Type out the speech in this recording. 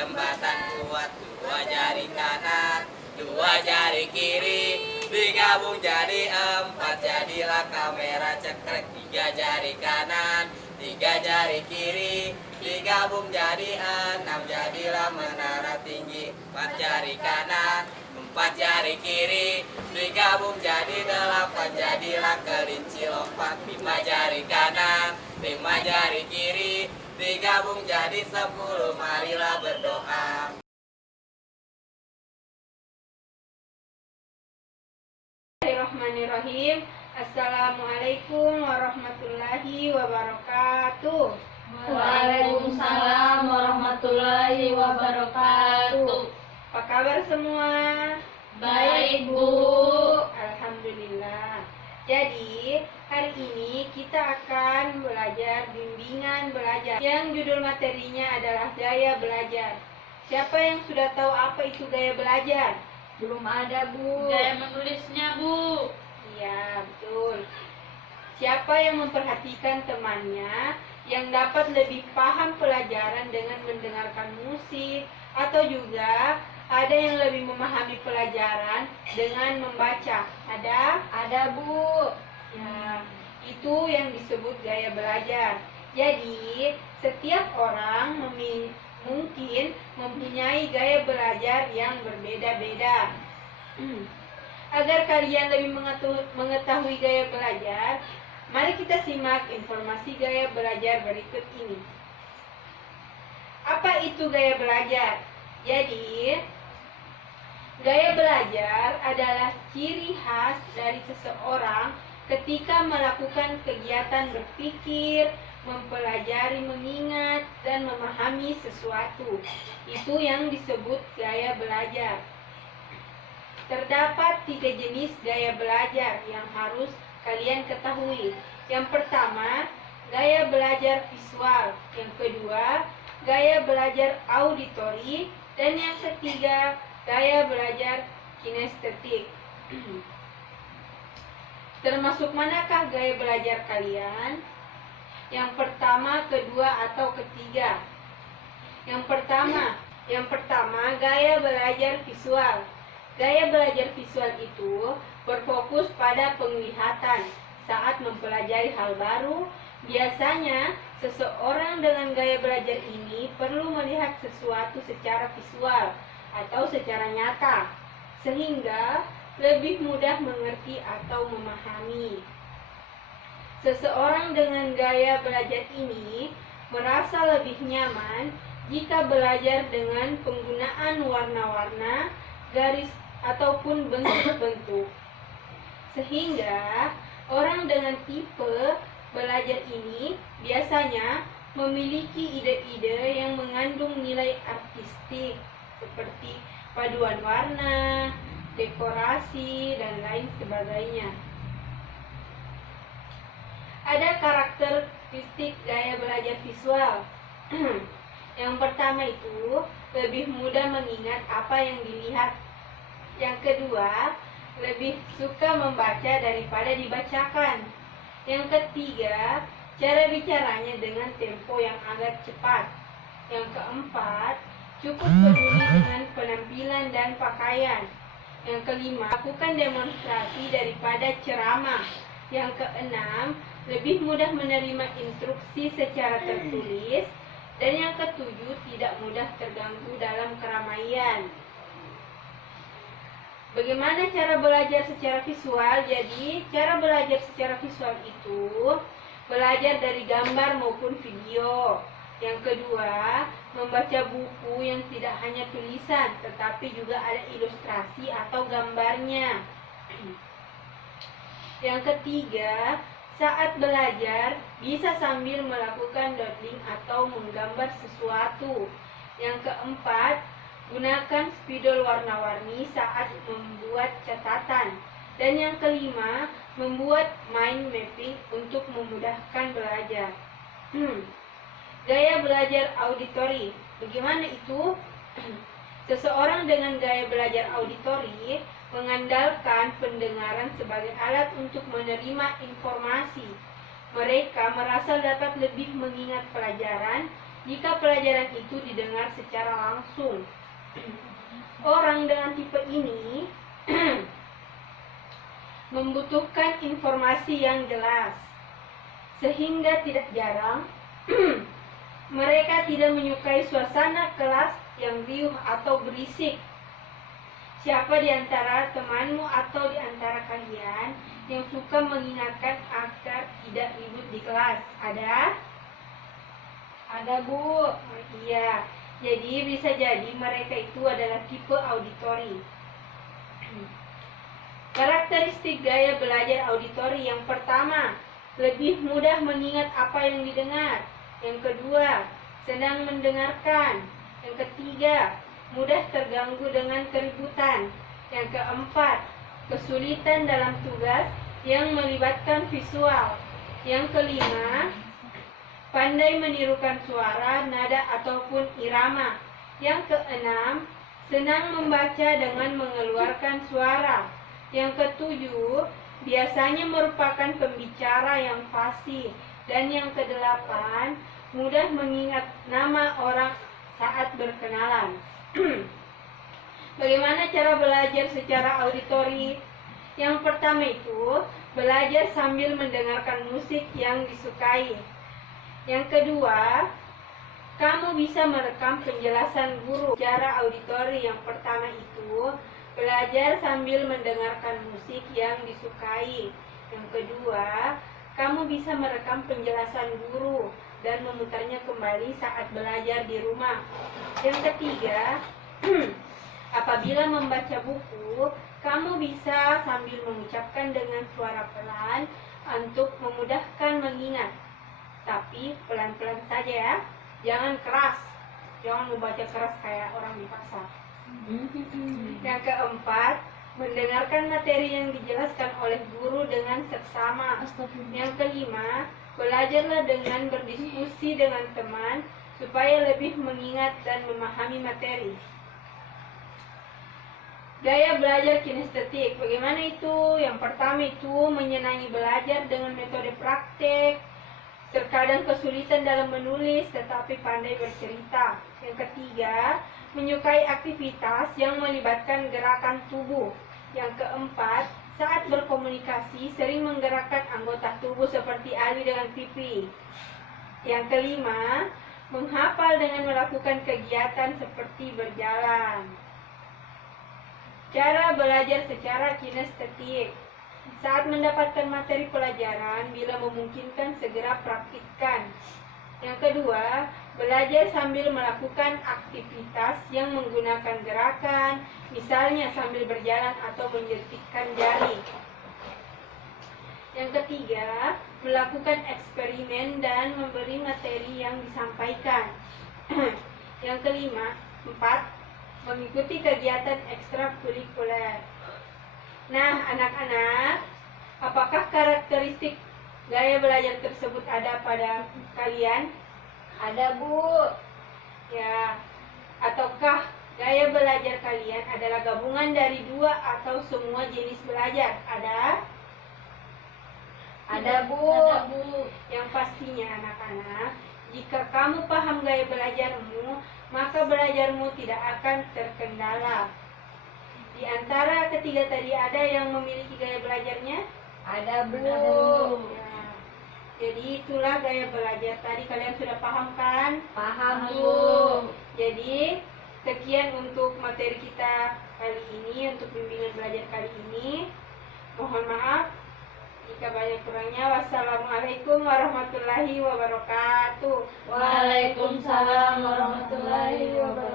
jembatan kuat. Dua jari kanan, dua jari kiri, digabung jadi empat, jadilah kamera cekrek. Tiga jari kanan, tiga jari kiri, digabung jadi enam, jadilah menara tinggi. Empat jari kanan, empat jari kiri, digabung jadi delapan, jadilah kelinci lompat. Lima jari kanan, lima jari kiri, digabung jadi 10, marilah berdoa. Bismillahirrahmanirrahim. Assalamualaikum warahmatullahi wabarakatuh. Waalaikumsalam warahmatullahi wabarakatuh. Apa kabar semua? Baik, Bu. Alhamdulillah. Jadi, hari ini kita akan belajar bimbingan belajar yang judul materinya adalah gaya belajar. Siapa yang sudah tahu apa itu gaya belajar? Belum ada, Bu. Gaya menulisnya, Bu. Iya, betul. Siapa yang memperhatikan temannya yang dapat lebih paham pelajaran dengan mendengarkan musik, atau juga ada yang lebih memahami pelajaran dengan membaca? Ada? Ada, Bu. Ya, itu yang disebut gaya belajar. Jadi, setiap orang mungkin mempunyai gaya belajar yang berbeda-beda. Agar kalian lebih mengetahui gaya belajar, mari kita simak informasi gaya belajar berikut ini. Apa itu gaya belajar? Jadi, gaya belajar adalah ciri khas dari seseorang ketika melakukan kegiatan berpikir, mempelajari, mengingat, dan memahami sesuatu. Itu yang disebut gaya belajar. Terdapat 3 jenis gaya belajar yang harus kalian ketahui. Yang pertama, gaya belajar visual. Yang kedua, gaya belajar auditori. Dan yang ketiga, gaya belajar kinestetik. Termasuk manakah gaya belajar kalian? Yang pertama, kedua, atau ketiga? Yang pertama, gaya belajar visual. Gaya belajar visual itu berfokus pada penglihatan. Saat mempelajari hal baru, biasanya seseorang dengan gaya belajar ini perlu melihat sesuatu secara visual atau secara nyata, sehingga lebih mudah mengerti atau memahami. Seseorang dengan gaya belajar ini merasa lebih nyaman jika belajar dengan penggunaan warna-warna, garis, ataupun bentuk-bentuk. Sehingga orang dengan tipe belajar ini biasanya memiliki ide-ide yang mengandung nilai artistik seperti paduan warna, dekorasi, dan lain sebagainya. Ada karakteristik gaya belajar visual. Yang pertama itu lebih mudah mengingat apa yang dilihat. Yang kedua, lebih suka membaca daripada dibacakan. Yang ketiga, cara bicaranya dengan tempo yang agak cepat. Yang keempat, cukup peduli dengan penampilan dan pakaian. Yang kelima, lakukan demonstrasi daripada ceramah. Yang keenam, lebih mudah menerima instruksi secara tertulis. Dan yang ketujuh, tidak mudah terganggu dalam keramaian. Bagaimana cara belajar secara visual? Jadi, cara belajar secara visual itu belajar dari gambar maupun video. Yang kedua, membaca buku yang tidak hanya tulisan, tetapi juga ada ilustrasi atau gambarnya. Yang ketiga, saat belajar bisa sambil melakukan doodling atau menggambar sesuatu. Yang keempat, gunakan spidol warna-warni saat membuat catatan. Dan yang kelima, membuat mind mapping untuk memudahkan belajar. Gaya belajar auditori. Bagaimana itu? Seseorang dengan gaya belajar auditori mengandalkan pendengaran sebagai alat untuk menerima informasi. Mereka merasa dapat lebih mengingat pelajaran jika pelajaran itu didengar secara langsung. Orang dengan tipe ini membutuhkan informasi yang jelas, sehingga tidak jarang mereka tidak menyukai suasana kelas yang riuh atau berisik. Siapa di antara temanmu atau di antara kalian yang suka mengingatkan agar tidak ribut di kelas? Ada? Ada, Bu. Oh, iya. Jadi bisa jadi mereka itu adalah tipe auditori. Karakteristik gaya belajar auditori: yang pertama, lebih mudah mengingat apa yang didengar. Yang kedua, senang mendengarkan. Yang ketiga, mudah terganggu dengan keributan. Yang keempat, kesulitan dalam tugas yang melibatkan visual. Yang kelima, pandai menirukan suara, nada, ataupun irama. Yang keenam, senang membaca dengan mengeluarkan suara. Yang ketujuh, biasanya merupakan pembicara yang fasih. Dan yang kedelapan, mudah mengingat nama orang saat berkenalan. Bagaimana cara belajar secara auditori? Yang pertama itu, belajar sambil mendengarkan musik yang disukai. Yang kedua, kamu bisa merekam penjelasan guru. Cara auditori yang pertama itu, belajar sambil mendengarkan musik yang disukai. Yang kedua, kamu bisa merekam penjelasan guru dan memutarnya kembali saat belajar di rumah. Yang ketiga, apabila membaca buku, kamu bisa sambil mengucapkan dengan suara pelan untuk memudahkan mengingat. Tapi pelan-pelan saja ya, jangan keras. Jangan membaca keras kayak orang di pasar. Yang keempat, mendengarkan materi yang dijelaskan oleh guru dengan seksama. Yang kelima, belajarlah dengan berdiskusi dengan teman supaya lebih mengingat dan memahami materi. Gaya belajar kinestetik, bagaimana itu? Yang pertama itu menyenangi belajar dengan metode praktek. Terkadang kesulitan dalam menulis tetapi pandai bercerita. Yang ketiga, menyukai aktivitas yang melibatkan gerakan tubuh. Yang keempat, saat berkomunikasi sering menggerakkan anggota tubuh seperti ali dengan pipi. Yang kelima, menghafal dengan melakukan kegiatan seperti berjalan. Cara belajar secara kinestetik. Saat mendapatkan materi pelajaran, bila memungkinkan segera praktikkan. Yang kedua, belajar sambil melakukan aktivitas yang menggunakan gerakan, misalnya sambil berjalan atau menjetikkan jari. Yang ketiga, melakukan eksperimen dan memberi materi yang disampaikan. Yang kelima, 4, mengikuti kegiatan ekstrakurikuler. Nah, anak-anak, apakah karakteristik gaya belajar tersebut ada pada kalian? Ada, Bu. Ya, ataukah gaya belajar kalian adalah gabungan dari dua atau semua jenis belajar? Ada? Ada, Bu. Ada, Bu. Yang pastinya anak-anak, jika kamu paham gaya belajarmu, maka belajarmu tidak akan terkendala. Di antara ketiga tadi, ada yang memiliki gaya belajarnya? Ada, Bu. Ada, Bu. Ya. Jadi itulah gaya belajar tadi, kalian sudah paham kan? Paham, Bu. Jadi sekian untuk materi kita kali ini, untuk bimbingan belajar kali ini. Mohon maaf jika banyak kurangnya. Wassalamualaikum warahmatullahi wabarakatuh. Waalaikumsalam warahmatullahi wabarakatuh.